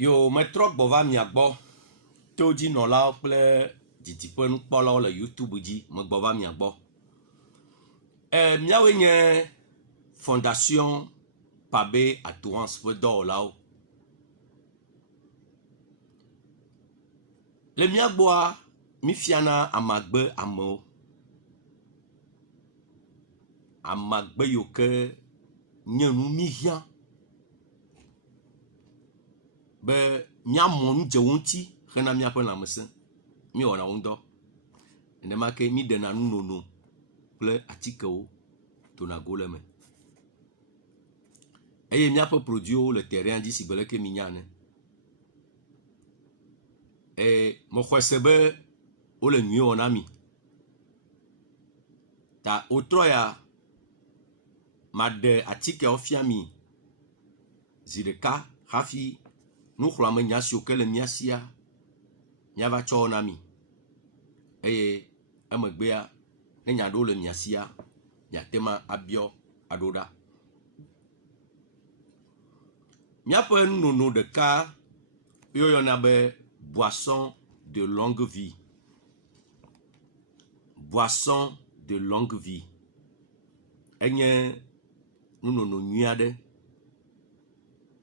Yo metrɔ gbɔ va mia gbɔ to dzi nɔlawo kple didiƒe nukpɔlawo le YouTube dzi megbɔ va mia gbɔ. Miawoe nye Fondation Pabe Assurance ƒe dɔwɔlawo. Le mia gbɔa mi fiana amagbe amewo. Amagbe yiwo ke nye nu mi hiã be miamɔ nu dze wo ŋuti hena miaƒe lãmesẽ. Mi wɔna wo ŋdɔ. Nenema ke mi ɖena nu nono kple atikewo tona go le me. Eye miaƒe produitwo le terrain dzi si gbe leke mi nya ne. Mexɔe se be wole nyui wɔ na mi. Ta wotrɔ ya maɖe atikewo fia mi zi ɖeka hafi nuxlɔame nya siwo ke le mia sia miava tsɔ na mi. Eye emegbea ne nya ɖewo le mia sia miatema abiɔ aɖo ɖa. Miaƒe nunono ɖeka yɔna be boisson de longue vie. Boisson de longue vie. Enye nunono nyui aɖe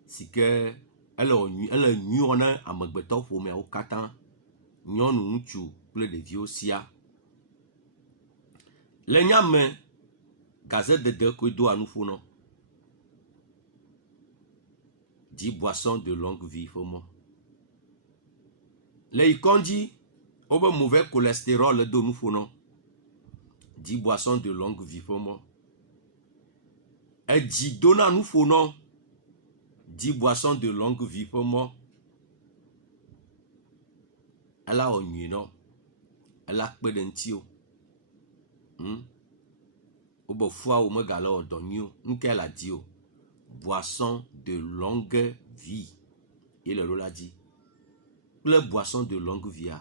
si ke ele nyui wɔ na amegbetɔ ƒomeawo katã, nyɔnu, ŋutsu kple ɖeviwo sia. Le nyame gazedede koe doa nuƒonɔ. Di boisson de longue vie ƒe mɔ. Le yikɔndzi wobe mauvais cholestérol do nuƒonɔ. Di boisson de longue vie ƒe mɔ. Edzi dona nuƒonɔ. Di boisson de longue vie ƒe mɔ. Ela wɔ nyui nɔ. Ela kpe ɖe ŋutiwo. Wobe fua wo megale wɔ dɔ nyuiwo. Nuke la di o. Boisson de longue vie. Ele ɖo la dzi. Kple boisson de longue vie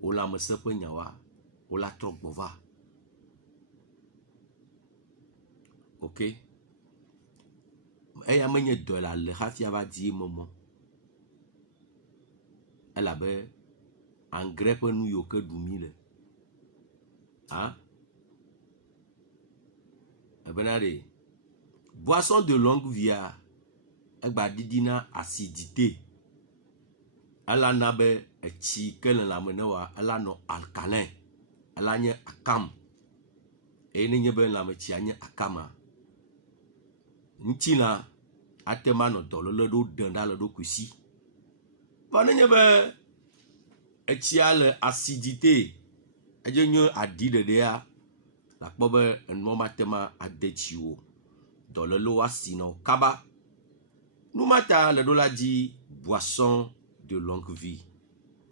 wo lãmesẽ ƒe nyawoa wo la trɔ gbɔ va. Ok. Eya menye dɔ la le hafi ava di mɔmɔ. Elabe engrais ƒe nu yiwo ke ɖu mi le. Ebena ɖe boisson de longue vie egba ɖiɖina acidité. Ela na be etsi ke le lãme ne wa ela nɔ alcalin. Ela nye akam. Eye ne nye be lãmetsia nye akama, ŋutilã atema nɔ dɔléle ɖo ɖe ɖa le ɖokui si. Vɔ ne nye be etsia le acidité, edze nye aɖi ɖeɖea, lakpɔ be enua matema ade tsi wo. Dɔlélewo asi na wo kaba. Numata le ɖo la dzi boisson de longue vie.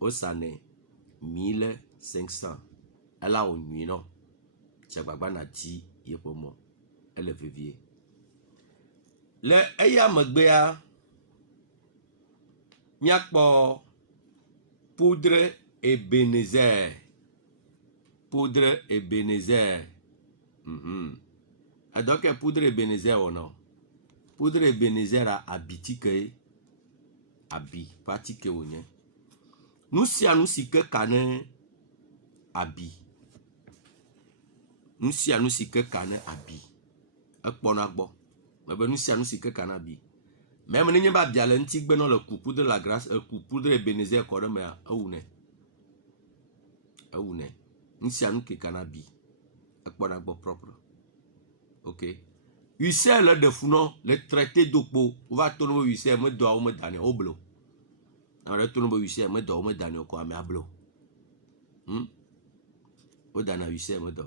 Wosanɛ 1500. Ela wɔ nyui nɔ. Tsagbagba na di yeƒe mɔ. Ele vevie. Le eya megbea miakpɔ poudre Ebenezer. Poudre Ebenezer. Adɔke poudre Ebenezer wɔna. Poudre Ebenezer abitike. Abi patike wonye. Nu sia nu si ke kane abi. Nu sia nu si ke kane abi. Ekpɔna gbɔ. Mebe nu sia nu si ke kane abi. Même ne nye ba bia le ŋti gbe no le ku poudre la grâce, ku poudre Ebenezer kɔ ɖe mea, ewune. Ewune. Nu sia nu ke kane abi. Ekpɔna gbɔ propre. Ok. Huissel le de funɔ le traité dokpo. Ova to no be huissel me dɔa wo me dane o blo. Ame to no be huissel me dɔ wo me dane o ko ame ablo. O dana huissel me dɔ.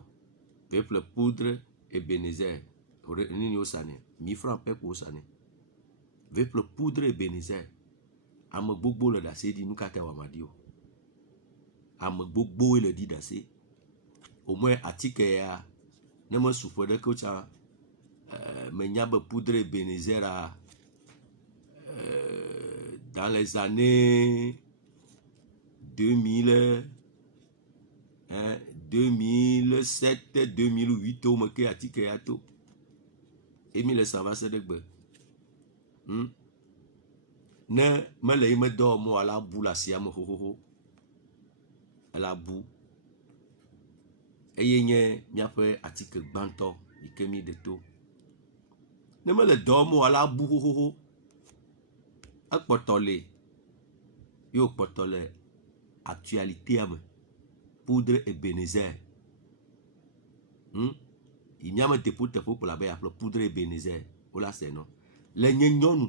Peuple poudre Ebenezer. Nini o sane. 1000 francs pe ko sane. Peuple poudre Ebenezer. Ame gbogbo le dase di nu kata wa madi o. Ame gbogbo le di dase. Au moins atike ya ne me suƒe ɖe ke tsa menya be poudre Ebenezer dans les années 2000 2007 2008 o me ke atike ya to. Et 1100 va se de gbe. ne mele yi me dɔ mo ala bu le asia me xoxoxo ela bu eye nye miaƒe atike gbãtɔ yi ke mi ɖe to ne mele dɔ mo ala bu xoxoxo ekpɔtɔ le yo kpɔtɔ le actualité me poudre Ebenezer yi miame teƒo kplɔ abe aƒle poudre Ebenezer wola se no le nye nyɔnu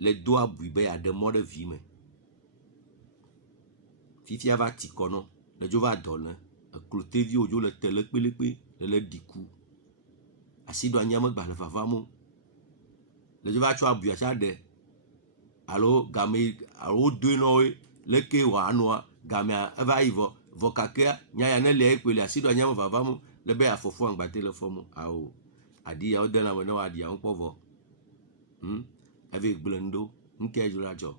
le do abui be yaɖe mɔ ɖe vi me fifia va ti kɔnɔ le dzo va dɔ ne eklotevi wodzo le te lekpelekpe le ɖiku asi ɖo anyi amegba le vavam le dzo va tsɔ abuia tsa ɖe alo game alo doe nɔwo leke wòanoa gamea eva yi vɔ kakea nyaya ne le ekpe le asi ɖo anyi ame vavam le be afɔfo angbate le fɔm awo adi ya wode na me ne woaɖi ya ŋkpɔ vɔ eve gblẽ ŋɖo ŋkea dzo la dzɔ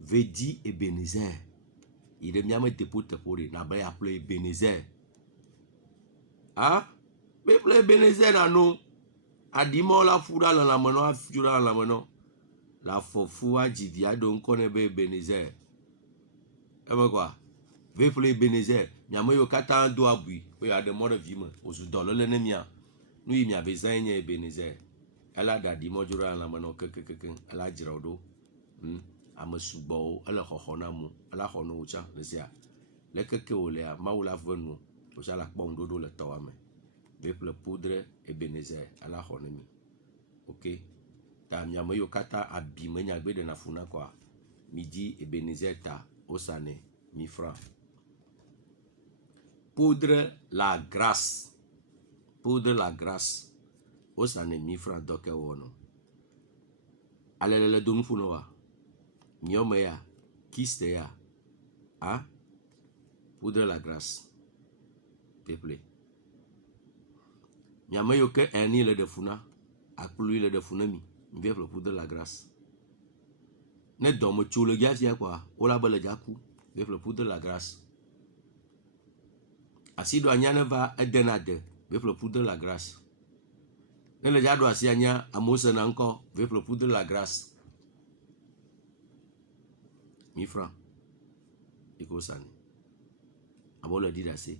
vedi Ebenezer yi ɖe miame teƒo ɖe nabe aƒle Ebenezer be ƒle Ebenezer nano aɖimɔ la ƒu ɖa le lãmenɔ afiu ɖa le lãmenɔ le afɔfu adzi via ɖo ŋkɔ ne be Ebenezer ebe kɔa ve ƒle Ebenezer miame yiwo katã do abui be yaɖe mɔ ɖe vi me wozu dɔléle ne mia nu yi miabe zã nye Ebenezer ela ɖe aɖimɔ dzo ɖa le lãmenɔ kekekeke ela dzra wo ɖo ame sugbɔwo ele xɔxɔ na mo ela xɔ no tsã le sia le keke wo lea mawu la ve nu wo tsã la kpɔ ŋuɖoɖo le tɔwa me ve ƒle poudre Ebenezer ela xɔ ne mi ok ta miame yiwo katã abi me nyagbe ɖe na fu na kɔa mi dzi Ebenezer ta wosane 1000 francs poudre la grâce wosane 1000 francs dɔke wɔ no alelele do nuƒo no wa miome ya kiste ya poudre la grâce teƒle miame yiwo ke eni le ɖe fu na akplui le ɖe fu na mi vie ƒle poudre la grâce ne dɔme tso le gia fia kɔa wola be le dzaku vie ƒle poudre la grâce asi ɖo anya ne va edena de vie ƒle poudre la grâce ne le dza ɖo asi anya amewo sena ŋkɔ vie ƒle poudre la grâce 1000 francs yi ke wosane amewo le ɖi ɖe asi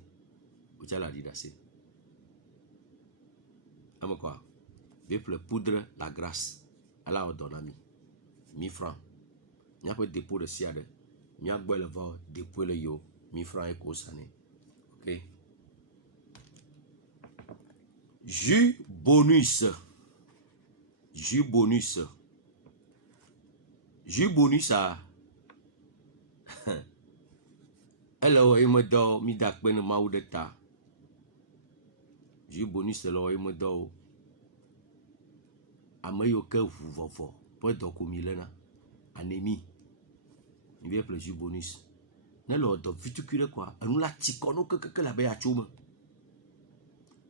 wotsa le ɖi ɖe asi ame kɔa vie ƒle poudre la grâce ala wɔ dɔ na mi 1000 francs miaƒe dépôt ɖe sia ɖe miagbɔe le vɔ dépôt le yo 1000 francs yi ke wosane ok jus bonus ele wɔ yi me dɔ mi da kpe ne mawu ɖe ta jus bonus le wɔ yi me dɔ ame yiwo ke ʋu vɔvɔ ƒe dɔ ko mi lena anémie mi vie ƒle jus bonus ne le wɔ dɔ vitukui ɖe kɔa enu la ti kɔ no kekeke la be yatso me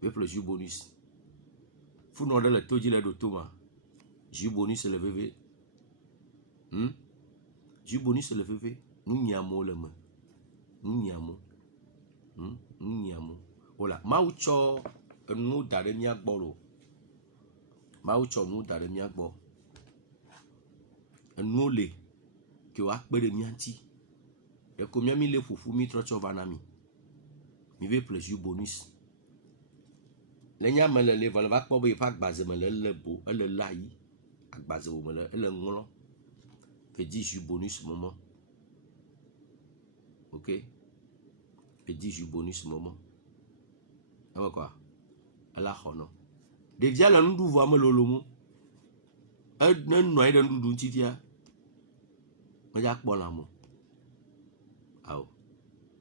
vie ƒle jus bonus funɔ ɖe le to dzi le ɖo to ma jus bonus le veve jus bonus le veve nu nyiamo le me nu nyiamo wola mawu tsɔ enu da ɖe mia gbɔ lo mawu tsɔ nu da ɖe mia gbɔ enuwo le ke woakpe ɖe mia ŋuti ɖeko mi le ƒoƒu mi trɔ tsɔ va na mi vie ƒle jus bonus le nya me le vɔ le va kpɔ be eƒe agbaze me le ele la yi agbaze wo me le ele ŋlɔ vedi jus bonus mɔmɔ ok vedi jus bonus mɔmɔ eme kɔa ela xɔ no ɖevia le nuɖuvɔa me lolo mo ne nɔ anyi ɖe nuɖuɖu ŋuti fia medza kpɔ lã mo awo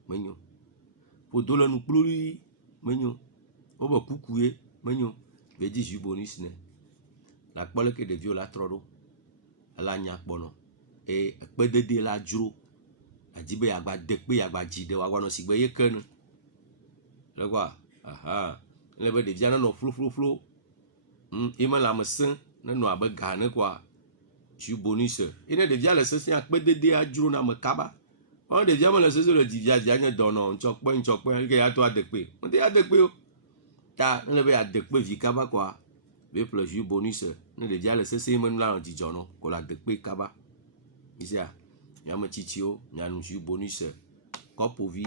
menyo ƒodo le nu kplui menyo wobe kuku ye menyo vedi jus bonus ne la kpɔ leke ɖeviwo la trɔ ɖo ela nya kpɔnɔ eye ekpedede la dzro adi be yagba de kpe yagba dzi ɖe wagba nɔ sigbe ye ke ne le kɔa le be ɖevia nenɔ ƒloƒloƒlo ye me le ame sẽ ne nɔ abe ga ne kɔa jus bonus ye ne ɖevia le sesẽ akpedede adzro na ame kaba ɖevia me le sesẽ le dzivia nye dɔnɔ ŋtsɔkpe ke ya to ade kpe mete ade kpe o ta ne le be ade kpe vi kaba kɔa vie ƒle jus bonus ne ɖevia le sesẽ me nu la dzidzɔ no ko la de kpe kaba Misia, miame tsitsio, mianu jus bonus, kɔpovi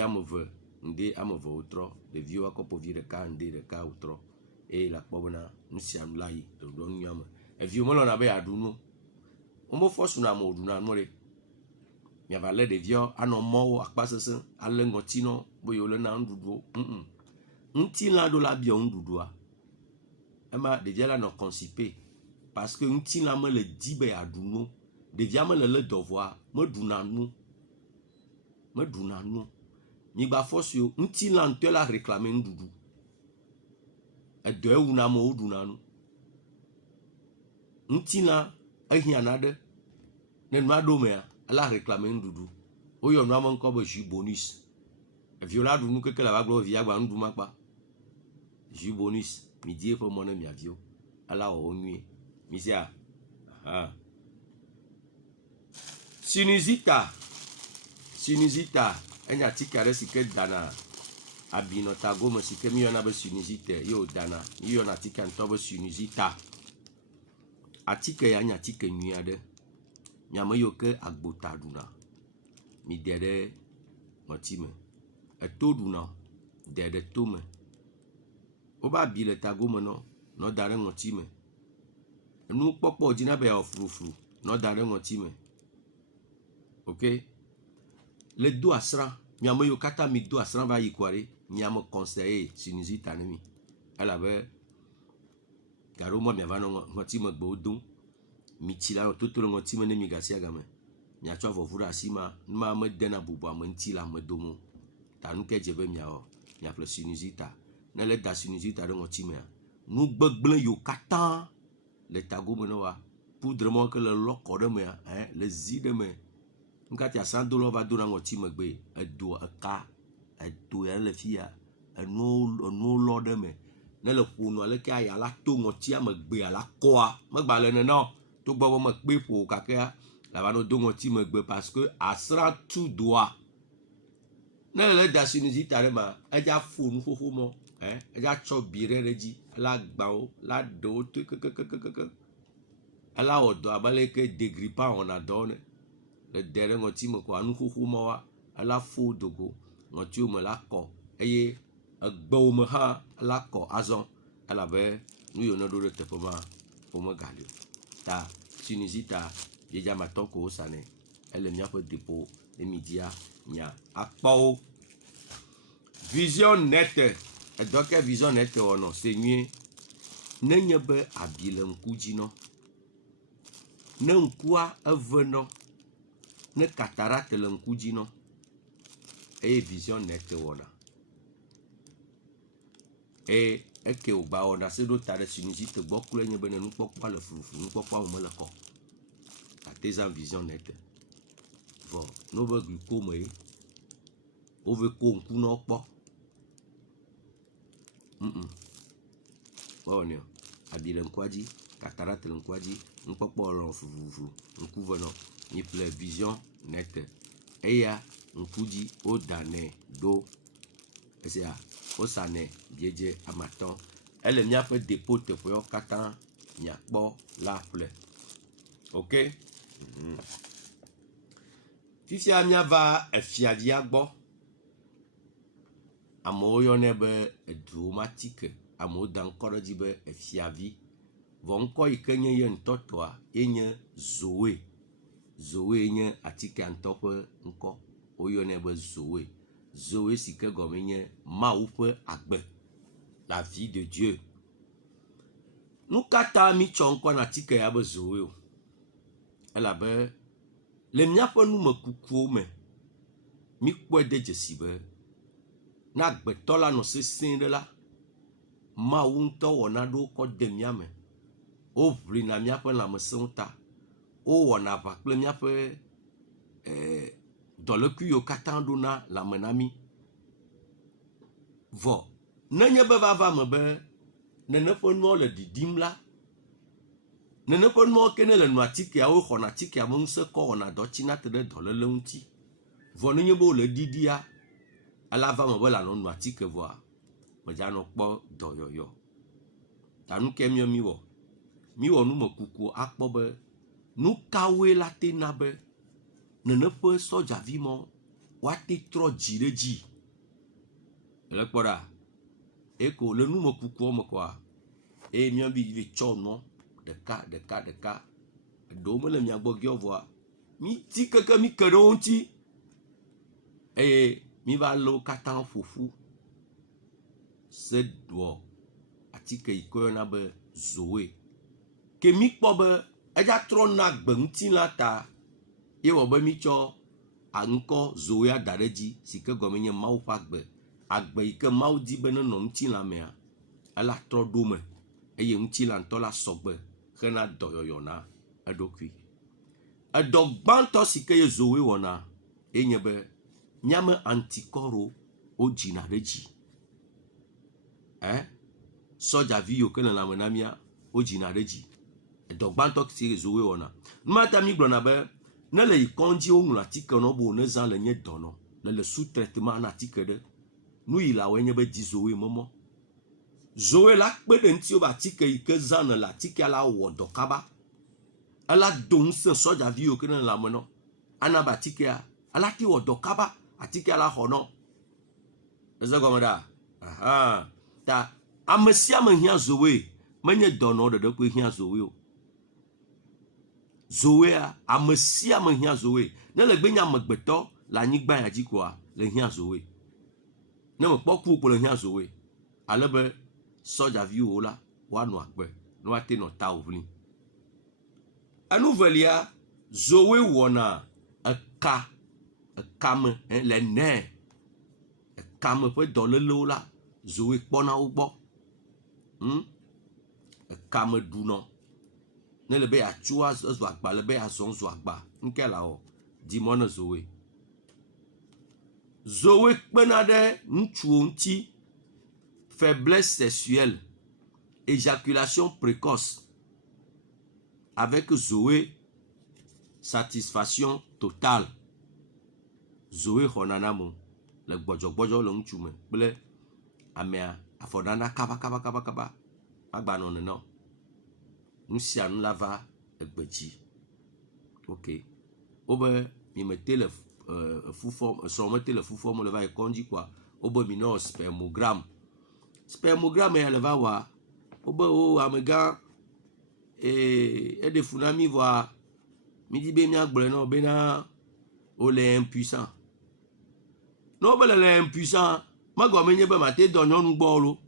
ame eve, ŋde ame eve wotrɔ, ɖeviwo kɔpovi ɖeka, ŋde ɖeka wotrɔ, eye la kpɔ bena nu sia nu la yi ɖoɖo nyuia me. Eviwo melɔna be yeaɖu nu, wome fɔsuna ame woɖuna nu ɖe. Miava lé ɖeviwo anɔ mɔwo akpa sesẽ, alé ŋɔtinɔ be yewo léna nuɖuɖuwo. Ŋutilã ɖo la bia nuɖuɖua. Ema ɖevia la nɔ constipé parce que ŋutilã mele di be yeaɖu nu. Ɖevia mele lé dɔvɔa, meɖuna nu. Migba fɔsio, ŋutilã ŋutɔ la réclamer nuɖuɖu. Edɔe wuna amewo ɖuna nu. Ŋutilã ehiã naɖe, ne nua ɖo mea, ela réclamer nuɖuɖu. Woyɔ nua me ŋkɔ be jus bonus. Eviwo la ɖu nu keke la va gblɔ via gba nuɖu makpa. Jus bonus, midi eƒe mɔ ne mia viwo. Ela wɔ wo nyuie. Misia, sinusita, enye atike aɖe si ke dana abinɔ tagome si ke miyɔna be sinusite, ye wodana, miyɔna atike ŋutɔ be sinusita. Atike ya nye atike nyui aɖe. Miame yiwo ke agbota ɖuna, mi de ɖe ŋɔtime. Eto ɖuna, de ɖe tome. Woba abi le tagome nɔ da ɖe ŋɔtime. Nukpɔkpɔ dzina be yawɔ frufru, nɔ da ɖe ŋɔtime. Ok? Le do asrã, miame yiwo katã mi do asrã va yi kɔa ɖe, miame conseiller sinusita ne mi. Elabe gaɖo mɔ miava nɔ ŋɔtime gbewo dom. Mitsi la toto le ŋɔtime ne mi gasia game. Miatsɔ avɔvu ɖe asi ma, numa medena bubu ame ŋuti la me domo. Ta nu ke dze be miawɔ, miaƒle sinusita. Ne le da sinusita ɖe ŋɔtimea, nu gbegblẽ yiwo katã le tagome ne wa, poudre mɔ ke le lɔ kɔ ɖe mea, le zi ɖe me. Nkati asã do la va do na ŋɔtime gbe, edo eka, edo ya le fia, enuwo lɔ ɖe me. Ne le ƒonu aleke aya la to ŋɔtia me gbea la kɔa, megba le nena to gbɔ be mekpe ƒo kakea la va no do ŋɔtime gbe parce que asrã tu doa. Ne le da sinusita ɖe ma, edza fo nu xoxo mɔ, edza tsɔ bi ɖe dzi, la gbawo, la ɖewo to kekekekeke. Ela wɔ dɔ abe leke degripan wɔna dɔ ne. Le de ɖe ŋɔtime ko anu xoxo mɔwa, ela fo dogo, ŋɔtiwo me la kɔ, eye egbewo me hã la kɔ azɔ, elabe nu yiwo ne ɖo ɖe teƒe ma, womegali o. Ta sinusita dzedzamatɔ ko wosanɛ, ele miaƒe depo ne midia nya akpɔwo. Vision net, edɔke vision net wɔnɔ se nyuie. Nenye be abi le ŋku dzi nɔ, ne ŋkua eve nɔ, ne cataracte le ŋku dzi nɔ, eye vision net wɔna. Eye eke wògba wɔna se ɖo ta ɖe sinusite gbɔ kloe nye be ne nukpɔkpɔa le frufru, nukpɔkpɔa me le kɔ. Artisan vision net. Vɔ, no be glucome ye, wove ko ŋku nɔ kpɔ. Wɔnɛ, abi le ŋkua dzi, cataracte le ŋkua dzi, nukpɔkpɔ le frufru, ŋku ve nɔ. Mi ƒle vision net. Eya ŋku dzi wodanɛ ɖo. Esia, wosanɛ biedze amatɔ. Ele miaƒe depo teƒewo katã miakpɔ la ƒle. Ok? Fifia miava efiavia gbɔ. Amewo yɔnɛ be edromatike. Amewo da ŋkɔ ɖe dzi be efiavi. Vɔ ŋkɔ yi ke nye ye ŋutɔ tɔa, ye nye Zoe. Zoe nye atike ŋutɔ ƒe ŋkɔ. Woyɔnɛ be Zoe. Zoe si ke gɔme nye Mawu ƒe agbe. La vie de Dieu. Nu katã mi tsɔ ŋkɔ na atike ya be Zoe o. Elabe le miaƒe numekukuwo me, mi kpɔe de dzesi be na agbetɔ la nɔ sesẽ ɖe la, Mawu ŋutɔ wɔna ɖo kɔ de mia me. Woʋlina miaƒe lãmesẽwo ta. Wowɔna aʋa kple miaƒe dɔlekui yiwo katã ɖona lãme na mi. Vɔ, nenye be vava me be nene ƒe nuwo le ɖiɖim la, nene ƒe nuwo ke ne le nu atikeawo xɔna atikea me ŋusẽ kɔ wɔna dɔ tsina te ɖe dɔléle ŋuti. Vɔ nenye be wole ɖiɖia, ela va me be lanɔ nu atike vɔa, medzanɔ kpɔ dɔyɔyɔ. Ta nu ke mi wɔ numekuku akpɔ be nu kawoe la te na be nene ƒe sɔdzavi mɔ woate trɔ dzi ɖe dzi ele kpɔ ɖa eko le numekukuwo me kɔa eye míabi tsɔ nɔ ɖeka eɖewo mele mia gbɔ gɛ vɔa mi ti keke mi ke ɖe wo ŋuti eye mi va le wo katã ƒoƒu se ɖɔ atike yi ke yɔna be zoe ke mi kpɔ be edza trɔ na gbe ŋutilã ta ye wɔ be mi tsɔ aŋkɔ zoea da ɖe dzi si ke gɔme nye Mawu ƒe agbe yi ke Mawu di be nenɔ ŋutilã mea ela trɔ ɖo me eye ŋutilã ŋutɔ la sɔgbe hena dɔyɔyɔ na eɖokui. Edɔ gbãtɔ si ke ye zoe wɔna enye be miame antikɔro wo dzina ɖe dzi. Sɔdzavi yiwo ke le lãme na mia wo dzina ɖe dzi. Edɔ gbãtɔ si ye zoe wɔna. Numata mi gblɔna be ne le yi kɔndzi wo ŋlɔ atike nɔ bo ne zã le nye dɔnɔ le sous traitement na atike ɖe nu yi la wo nye be di zoe mɔmɔ. Zoe la kpe ɖe ŋuti wo be atike yi ke zãne le atike la wɔ dɔ kaba. Ela do ŋusẽ sɔdzavi yiwo ke ne le lãme nɔ. Ana be atikea ela te wɔ dɔ kaba atike la xɔ nɔ. Eze gɔme ɖa? Ta ame sia ame hiã zoe menye dɔnɔ ɖeɖe koe hiã zoe o. Zoea ame sia ame hiã zoe. Ne le gbe nye amegbetɔ le anyigba ya dzi koa le hiã zoe. Ne me kpɔ ku kpo le hiã zoe. Ale be sɔdzaviwo la woanɔ agbe ne woate nɔ ta ʋlim. Enu velia zoe wɔna ekame le nɛ ekame ƒe dɔlélewo la zoe kpɔna wo gbɔ. Ekame ɖunɔ ne le be atsu azɔ agba le be azɔ zɔ agba nke la wɔ di mɔ ne zoe. Zoe kpena ɖe ŋutsuwo ŋuti faiblesse sexuelle, éjaculation précoce. Avec zoe satisfaction totale. Zoe xɔnana mo le gbɔdzɔgbɔdzɔ le ŋutsu me kple amea afɔdana kaba agbanɔ nenɔ. Nu sia nu la va egbe dzi. Ok. Wo be mi mete le srɔ̃mete le fufɔ me le va yi kɔndzi koa wo be mi nɔ spermogramme. Spermogramme ya le va wɔa wo be o amegã eɖe fu na mi vɔa mi di be miagblɔe nɔ bena wo le impuissant. Ne wo be le impuissant megɔme nye be mate dɔ nyɔnu gbɔ lo.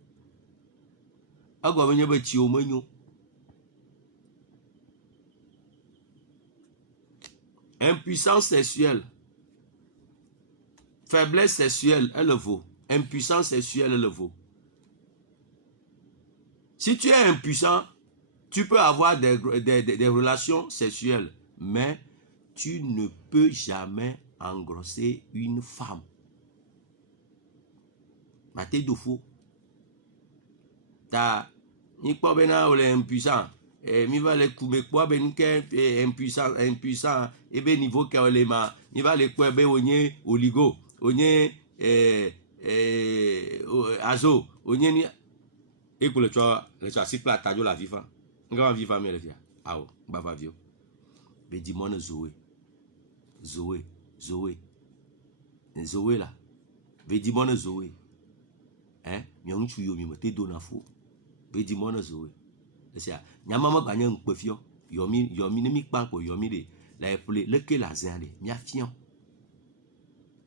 Egɔme nye be tsi wo menyo. Impuissance sexuelle, faiblesse sexuelle, elle vaut. Impuissance sexuelle, elle vaut. Si tu es impuissant, tu peux avoir des relations sexuelles, mais tu ne peux jamais engrosser une femme. Maté de faux. Ta, ni pas bena ou les impuissants. Mi va les couper quoi ben que impuissant et ben niveau que les ma mi va les quoi ben onye oligo onye azo onye ni et pour le choix si plata la viva nga viva me le via ah ba va vio be di mon zoe la be di mon zoe mi on chu yo mi te do na fo be di mon zoe sia nyama ma ganye nkpefio yomi ne mi kpa ko yomi de la epule leke la zin de mi afion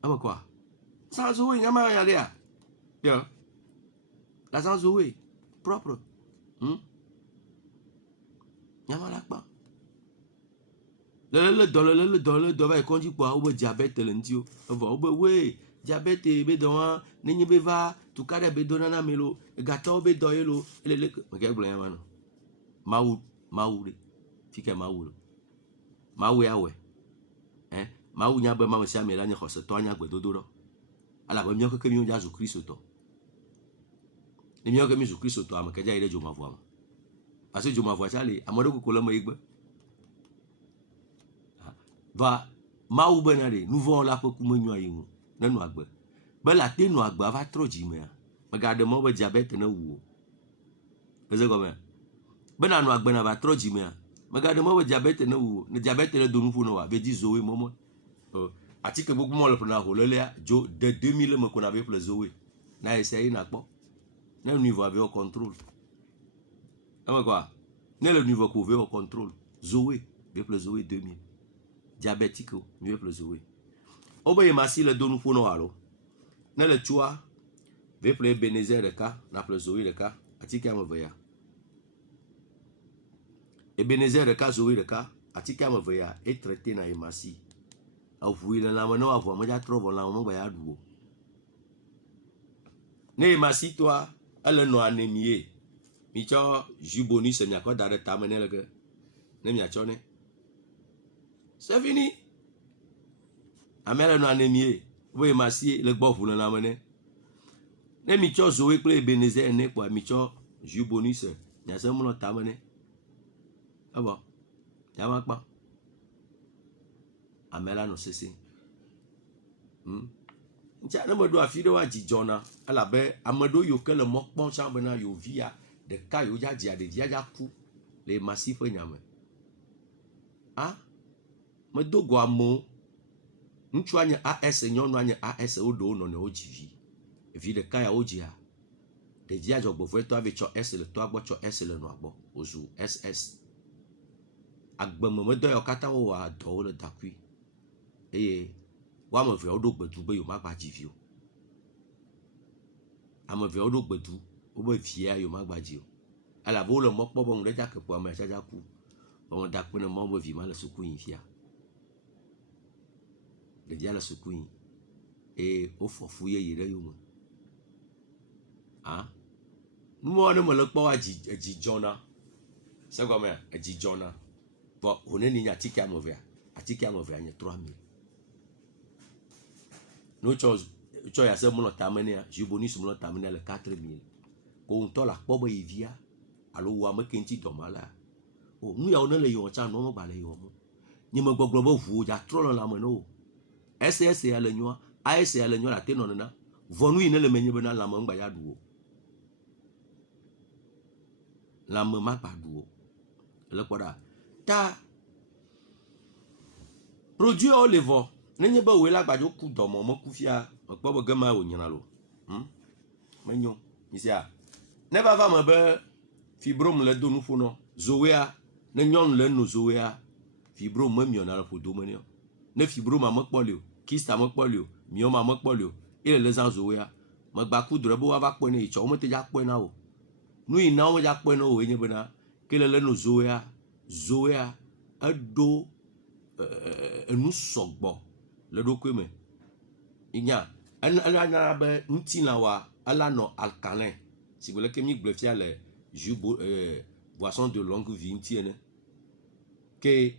ama quoi sans zoe nyama ya de ya la sans zoe propre nyama la kpa le do va konji kwa obo diabète le ntio vo obo we diabète be do an ni be va tu kare be do na melo gato be do yelo le ke glo nyama no Mawu de fike Mawu ya we Mawu nya be ma sia me la nya xose to anya gbedodo ro ala be mi o ke mi o ja Jésus Christ to ni mi o ke mi Jésus Christ to am ke ja ire jo ma vo am parce jo ma vo chale amode ko le ma igbe va Mawu be na de nouveau la ko ku me nyu ayi mu na nu agbe be la te nu agbe va tro ji me me ga de mo be diabète na wu eze go me bena no agbe na va tro jimea Regarde-moi, diabète, le diabète, le donne pour nous, avait dit Zoé, maman. Ati que beaucoup le prendre au lélé, de 2000 me qu'on avait pour le Zoé. N'a essayé, n'a pas. N'a le niveau avait au contrôle. Ah, quoi? N'a le niveau qu'on veut au contrôle. Zoé, avec le Zoé 2000. Diabétique, mieux pour le Zoé. Au bout de massi, le donne pour nous, alors. N'a le choix, avec le Bénézer de cas, n'a pas le Zoé de cas, ati qu'il y a un voyage. Et Bénézer de cas, Zoé de cas, ati qu'il y a un voyage, est traité dans les massi. Au fouille dans la main, avoir moi trouve la main ba duo. Ne masi toi, elle no anémie. Mi cho juboni se mi akọ dare ta menele que. Ne mi achone. C'est fini. Amele no anémie. Oui masi le gbo fou dans la main. Ne mi cho Zoé ple Ebenezer ne kwa mi cho juboni se. Nya se mo ta main. Ah bon. Ya ma pa. Amela no sese. Ntia ne me do afi de wa jijona ala be amedo yo ke le mokpon chambe na yo via de ka yo ja dia de dia ja ku le massif nyame. Ah me do go amo ntu anya AS nyonu anya AS odo no ne ojivi vi de ka ya ojia de dia jo gbo fo to ave cho S le to agbo cho S le no agbo ozu SS agbemo me do yo kata wo wa do le dakui wa me ve odo gbedu be yo ma gba jivi o ame ve odo gbedu o be via yo ma gba ji o ala bo le mokpo bo ngre ja ke po ma ja ku o da pe ne mo bo vi ma le suku yin fia de dia le suku yin o fofu ye yire yo mo ah mo ne mo le po aji jona se go me aji jona bo one ni nya tiki amove anya 3000 no chose cho ya se mo ta mania jiboni su mo ta mania le 4000 ko un to la po bo ivia alo wa me kenti do mala o nu ya one le yo cha no mo ba le yo mo ni mo gbogbo bo fu ja tro la mo no SS ya le nyo AS ya le nyo la te no na vonu ine le menye bena la mo ngba ya duo la mo ma pa duo le poda ta produit olive nenye ba we la gbajo ku domo mo ku fia okpo bo gama o nyina lo menyo isia ne ba va me be fibrome le donu fo no Zoéa ne nyon le no Zoéa fibrome me miona le fo do menio ne fibrome ma kpole o kista ma kpole o mioma ma kpole o ile le za Zoéa me gba ku dre bo wa va kpo ne icho mo te ja kpo na o nu ina o ja kpo na o enye bena kele le no Zoéa ado enu sogbo le do kweme inya ana be ntina wa ala no alcalin si vous voulez que mi glefia le jus boisson de longue vie ntiene que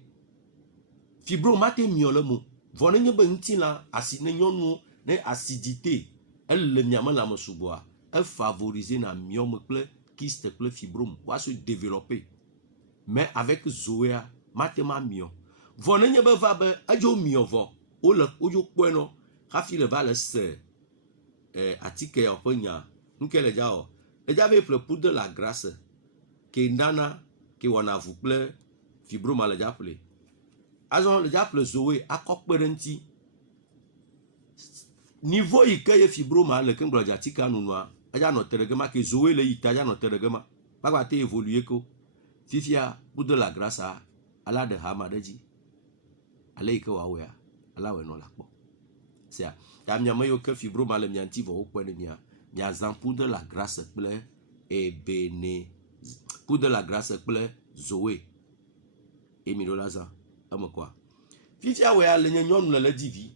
fibromate miole mo vone nye be ntina acide ne nyonu ne acidité elle le miama la mo suboa elle favoriser na miome ple kyste ple fibrome va se développer mais avec Zoéa matema mio vone nye be va be ajo miovo o le ojo kweno hafi le va le se atike openya nkele jao le jave pour de la grâce que ndana que wana vous plaît fibrome le japle azon le japle Zoé akokperenti niveau ike fibrome le kenglo jatika nunwa aja no teregema que Zoé le itaja no teregema ba te évoluer ko fifia pour de la grâce ala de hamadeji ale ike wa wea ala we no la po sia ya miama yo ke fibrome le mianti vo okwe ne mia zan pour de la grâce ple pour de la grâce ple Zoé emilo laza amo kwa fifia we ale nyonu le divi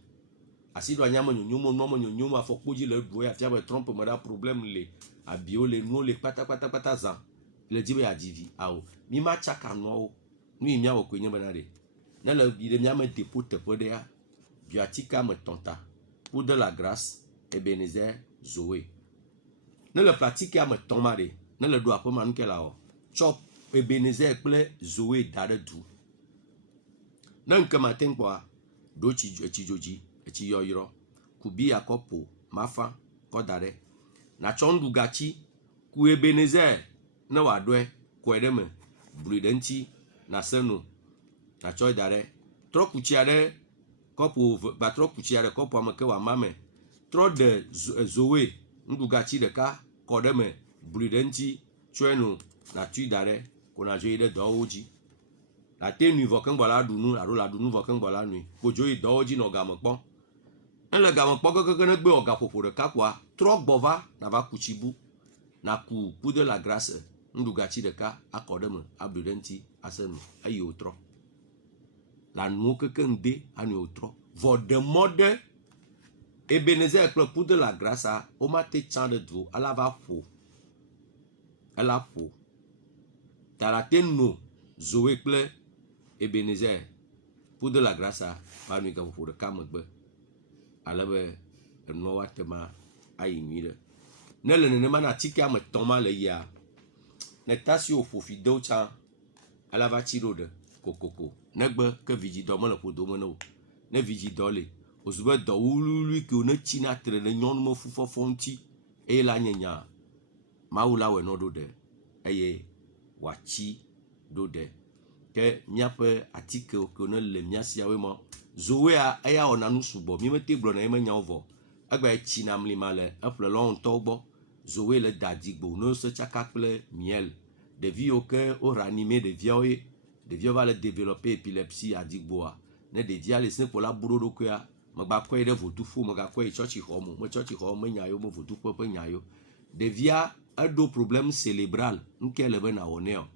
asido anyama nyonyomo no nyonyomo afokpoji le do ya fia we trompe me da problème le abio le no le pata zan le dibe ya divi awo mi ma chaka no nu mi awo kwenye banade na le bi mi ame dépôt tepo de ya biatika me tonta pour de la grâce Ebenezer Zoé ne le pratique ya me tomare ne le do apo man ke la o chop Ebenezer ple Zoé dare du na nke matin kwa do chijoji echi yoyiro kubi akopo mafa kodare na chondu gachi ku Ebenezer na wadwe kwedeme brudenti na seno na tsɔ da ɖe trɔ kutsi aɖe kɔpu ba trɔ kutsi aɖe kɔpu ame ke wa ma me trɔ de zowe nuɖugatsi ɖeka kɔ ɖe me blui ɖe ŋuti tsɔe no na tui da ɖe ko na dzo yi ɖe dɔwɔwo dzi la te nui vɔ keŋgbɔ la ɖu nu alo la ɖu nu vɔ keŋgbɔ la nui ko dzo yi dɔwɔwo dzi nɔ game kpɔm ele game kpɔ kekeke ne gbe wɔ gaƒoƒo ɖeka koa trɔ gbɔ va na va kutsi bu na ku coup de la grâce nuɖugatsi ɖeka akɔ ɖe me ablui ɖe ŋuti ase nu eye wòtrɔ la nuwo keke ŋde anui wòtrɔ vɔ ɖe mɔ ɖe Ebenezer kple coup de la grâce womate tsã ɖe du ala va ƒo ela ƒo ta la te no Zoe kple Ebenezer coup de la grâce va nui gaƒoƒo ɖeka megbe alebe enua woate ma ayi nyui ɖe ne le nenema na atike ame etɔ̃ ma le yia ne tasi wòƒofi de wo tsã ala va tsi ɖo ɖe kokoko negbe ke vidzidɔ mele ƒodo me ne o ne vidzidɔ le wozu be dɔ wuluwului ke ne tsi na tre ɖe nyɔnumefu fɔfɔ ŋuti eye la nye nya Mawu la wɔe nɔ ɖo ɖe eye wòatsi ɖo ɖe ke míaƒe atike ke ne le mía siawoe ma Zoea eya wɔna nu sugbɔ mi mete gblɔ na ye menyawo vɔ egba tsi na mlima le eƒlelawo ŋutɔwo gbɔ Zoe le da digbo ne se tsaka kple miel ɖeviwo ke wo ranime ɖeviawo va le développer épilepsie adigboa ne ɖevia le seƒo la bu ɖo ɖokuia megba kɔe ɖe vodufo megakɔe yi tsɔtsi xɔ me tsɔtsi xɔ menya yo me voduƒe ƒe nya yo ɖevia eɖo problème cérébral nke le be na wɔ nɛ o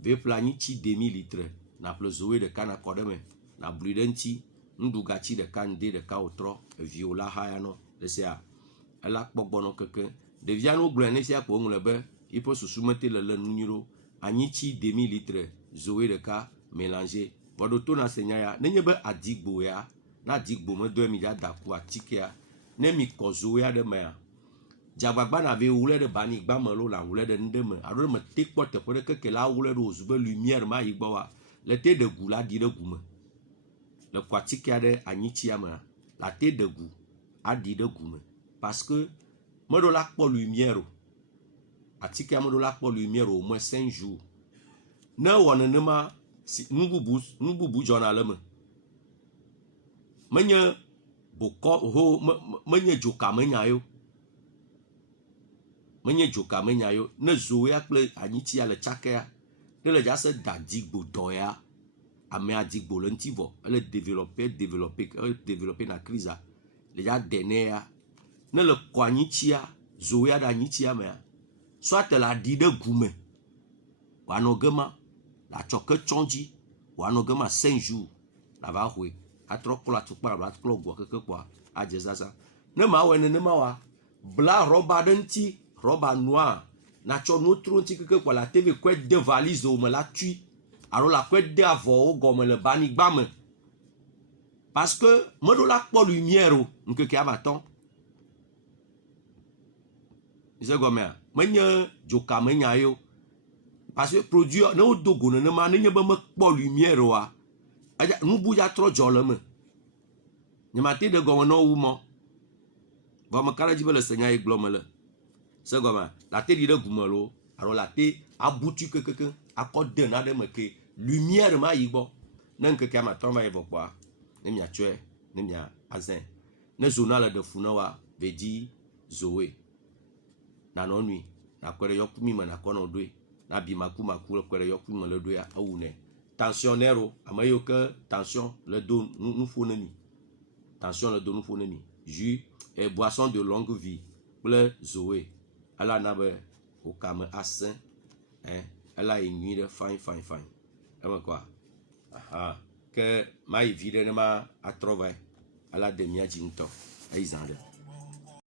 ve ƒle anyi tsi demi litre na ƒle Zoe ɖeka na kɔ ɖe me na blui ɖe ŋuti nuɖugatsi ɖeka ŋde ɖeka wòtrɔ eviwo la haya nɔ ɖe sia ela kpɔ gbɔnɔ keke ɖevia no gblɔe ne sia ko ŋlɔ be yiƒe susu mete le nu nyui ɖo anyitsi demi litre Zoe ɖeka mélanger vɔɖo to na se nya ya nenye be adigbo ya na adigbo medo mi da ku atikea ne mi kɔ Zoea ɖe mea dzagbagba na ve wule ɖe banyigba me lo la wule ɖe nu ɖe me alo me te kpɔ teƒe ɖe keke la wule ɖe wozu be lumière ma yi gbɔ wa le te ɖe gu la ɖi ɖe gu me le kɔ atikea ɖe anyitsia mea la te ɖe gu aɖi ɖe gu me parce que meɖo la kpɔ lumière o atikea meɖo la kpɔ lumière o moins 5 jours ne wɔ nenema nu bubu dzɔna le me menye bokɔ ho menye dzoka menya yo menye dzoka menya yo ne Zoea kple anyitsia le tsakea ne le dzase da digbo dɔ ya ame adigbo le ŋuti vɔ ele développer na crise le ya dene ya ne le kɔ anyitsia Zoea ɖe anyitsia mea soit la ɖi ɖe gu me wòanɔ gema la tsɔ ke tsɔ dzi wòanɔ gema 5 jours la va hoe atrɔ kplɔ atukpa alo atrɔ gua keke kpɔa adze zazã ne ma wɔe nenema wa bla rɔba ɖe ŋuti rɔba noa na tsɔ nu tro ŋuti keke kpɔa la teve kɔe de valise me la tui alo la kɔe de avɔwo gɔme le banyigba me parce que meɖo la kpɔ lumière o ŋkeke amatɔ ise gɔmea menye dzoka menya yo parce que produit ne wodo go nenema nenye be mekpɔ lumière oa nubu ya trɔ dzɔ le me nyemate ɖe gɔme na wu mɔ vɔ me ka ɖe dzi be le senya yi gblɔ me le se gɔmea la te ɖi ɖe gu me lo alo la te abutu kekeke akɔ de na ɖe me ke lumière ma yi gbɔ ne ŋkeke amatɔ va yi vɔ kpɔa ne miatsɔe ne mia azẽ ne zona le ɖe fu ne wa vedi Zoe nanɔ nui nakɔ ɖe yɔkumi me nakɔ nɔ ɖoe na bi maku le kɔ ɖe yɔkumi me le ɖoea ewu nɛ tensionnaire ame yiwo ke tension le do nufo ne mi tension le do nufo ne mi jus et boisson de longue vie kple Zoe ela na be wo kame asẽ ela yi nyui ɖe fain eme kɔa aha ke ma yi vi ɖe ne ma atrɔ va ela de mia dzi ŋutɔ eyi zã ɖe